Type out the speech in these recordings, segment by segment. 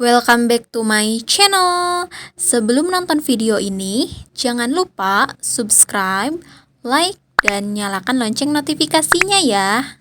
Welcome back to my channel. Sebelum nonton video ini, jangan lupa subscribe, like, dan nyalakan lonceng notifikasinya ya.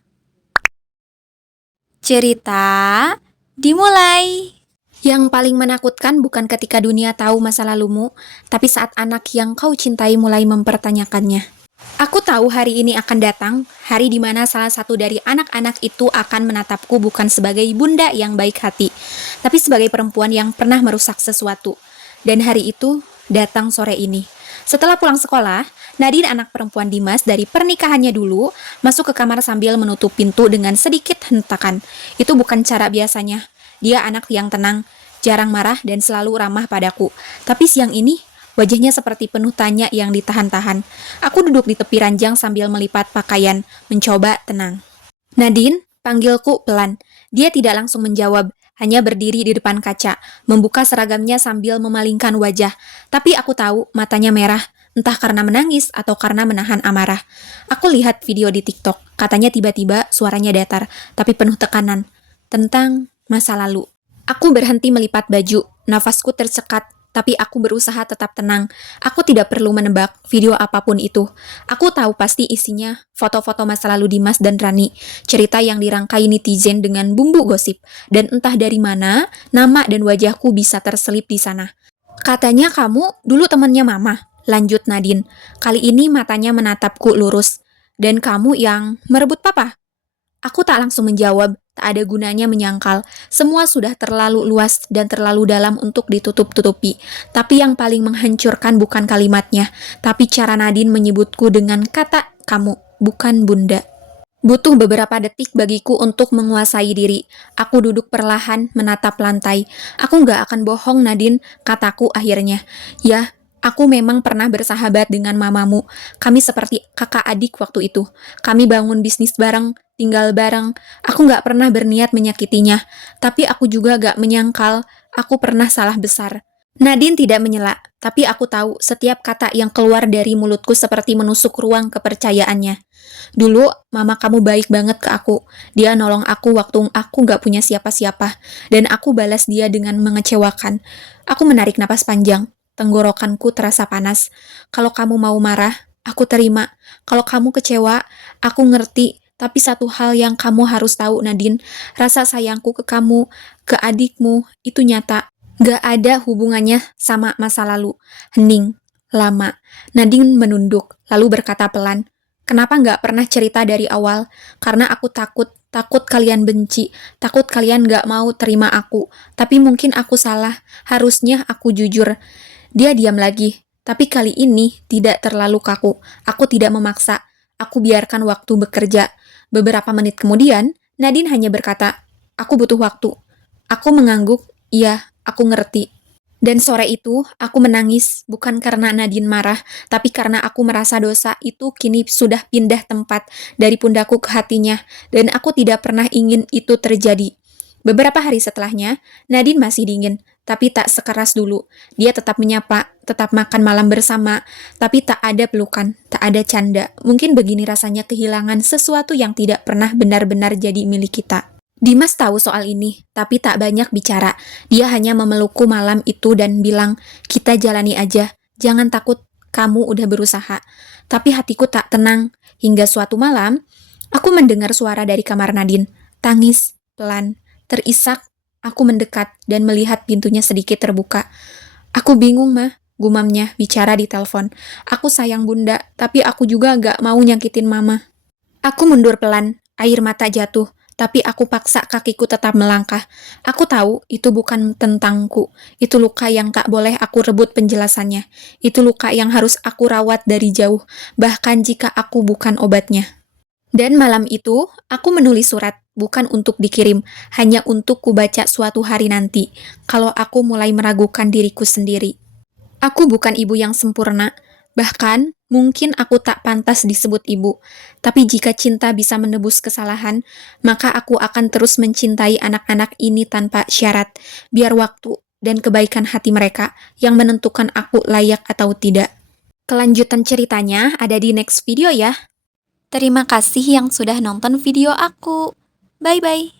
Cerita dimulai. Yang paling menakutkan bukan ketika dunia tahu masa lalumu, tapi saat anak yang kau cintai mulai mempertanyakannya. Aku tahu hari ini akan datang, hari di mana salah satu dari anak-anak itu akan menatapku bukan sebagai bunda yang baik hati, tapi sebagai perempuan yang pernah merusak sesuatu. Dan hari itu datang sore ini. Setelah pulang sekolah, Nadine, anak perempuan Dimas dari pernikahannya dulu, masuk ke kamar sambil menutup pintu dengan sedikit hentakan. Itu bukan cara biasanya. Dia anak yang tenang, jarang marah dan selalu ramah padaku. Tapi siang ini, wajahnya seperti penuh tanya yang ditahan-tahan. Aku duduk di tepi ranjang sambil melipat pakaian, mencoba tenang. Nadine, panggilku pelan. Dia tidak langsung menjawab, hanya berdiri di depan kaca, membuka seragamnya sambil memalingkan wajah. Tapi aku tahu matanya merah, entah karena menangis atau karena menahan amarah. Aku lihat video di TikTok, katanya tiba-tiba suaranya datar, tapi penuh tekanan. Tentang masa lalu. Aku berhenti melipat baju, nafasku tercekat, tapi aku berusaha tetap tenang. Aku tidak perlu menebak video apapun itu. Aku tahu pasti isinya foto-foto masa lalu Dimas dan Rani, cerita yang dirangkai netizen dengan bumbu gosip, dan entah dari mana nama dan wajahku bisa terselip di sana. Katanya kamu dulu temannya mama, lanjut Nadine. Kali ini matanya menatapku lurus. Dan kamu yang merebut papa? Aku tak langsung menjawab, tak ada gunanya menyangkal. Semua sudah terlalu luas dan terlalu dalam untuk ditutup-tutupi. Tapi yang paling menghancurkan bukan kalimatnya, tapi cara Nadine menyebutku dengan kata kamu, bukan bunda. Butuh beberapa detik bagiku untuk menguasai diri. Aku duduk perlahan menatap lantai. Aku gak akan bohong, Nadine, kataku akhirnya. Ya, aku memang pernah bersahabat dengan mamamu. Kami seperti kakak adik waktu itu. Kami bangun bisnis bareng, tinggal bareng. Aku gak pernah berniat menyakitinya. Tapi aku juga gak menyangkal aku pernah salah besar. Nadine tidak menyela, tapi aku tahu setiap kata yang keluar dari mulutku seperti menusuk ruang kepercayaannya. Dulu, mama kamu baik banget ke aku. Dia nolong aku waktu aku gak punya siapa-siapa. Dan aku balas dia dengan mengecewakan. Aku menarik napas panjang. Tenggorokanku terasa panas. Kalau kamu mau marah, aku terima. Kalau kamu kecewa, aku ngerti. Tapi satu hal yang kamu harus tahu, Nadine. Rasa sayangku ke kamu, ke adikmu, itu nyata. Gak ada hubungannya sama masa lalu. Hening. Lama. Nadine menunduk, lalu berkata pelan. Kenapa gak pernah cerita dari awal? Karena aku takut kalian benci, takut kalian gak mau terima aku. Tapi mungkin aku salah, harusnya aku jujur. Dia diam lagi, tapi kali ini tidak terlalu kaku. Aku tidak memaksa, aku biarkan waktu bekerja. Beberapa menit kemudian, Nadine hanya berkata, aku butuh waktu. Aku mengangguk, iya, aku ngerti. Dan sore itu, aku menangis, bukan karena Nadine marah, tapi karena aku merasa dosa itu kini sudah pindah tempat dari pundakku ke hatinya, dan aku tidak pernah ingin itu terjadi. Beberapa hari setelahnya, Nadine masih dingin, tapi tak sekeras dulu. Dia tetap menyapa, tetap makan malam bersama, tapi tak ada pelukan, tak ada canda. Mungkin begini rasanya kehilangan sesuatu yang tidak pernah benar-benar jadi milik kita. Dimas tahu soal ini, tapi tak banyak bicara. Dia hanya memelukku malam itu dan bilang, kita jalani aja, jangan takut, kamu udah berusaha. Tapi hatiku tak tenang. Hingga suatu malam, aku mendengar suara dari kamar Nadine. Tangis, pelan, terisak. Aku mendekat dan melihat pintunya sedikit terbuka. Aku bingung, mah, gumamnya bicara di telepon. Aku sayang bunda, tapi aku juga gak mau nyakitin mama. Aku mundur pelan, air mata jatuh. Tapi aku paksa kakiku tetap melangkah. Aku tahu itu bukan tentangku. Itu luka yang tak boleh aku rebut penjelasannya. Itu luka yang harus aku rawat dari jauh, bahkan jika aku bukan obatnya. Dan malam itu, aku menulis surat, bukan untuk dikirim, hanya untuk kubaca suatu hari nanti, kalau aku mulai meragukan diriku sendiri. Aku bukan ibu yang sempurna, bahkan mungkin aku tak pantas disebut ibu. Tapi jika cinta bisa menebus kesalahan, maka aku akan terus mencintai anak-anak ini tanpa syarat, biar waktu dan kebaikan hati mereka yang menentukan aku layak atau tidak. Kelanjutan ceritanya ada di next video ya. Terima kasih yang sudah nonton video aku. Bye-bye.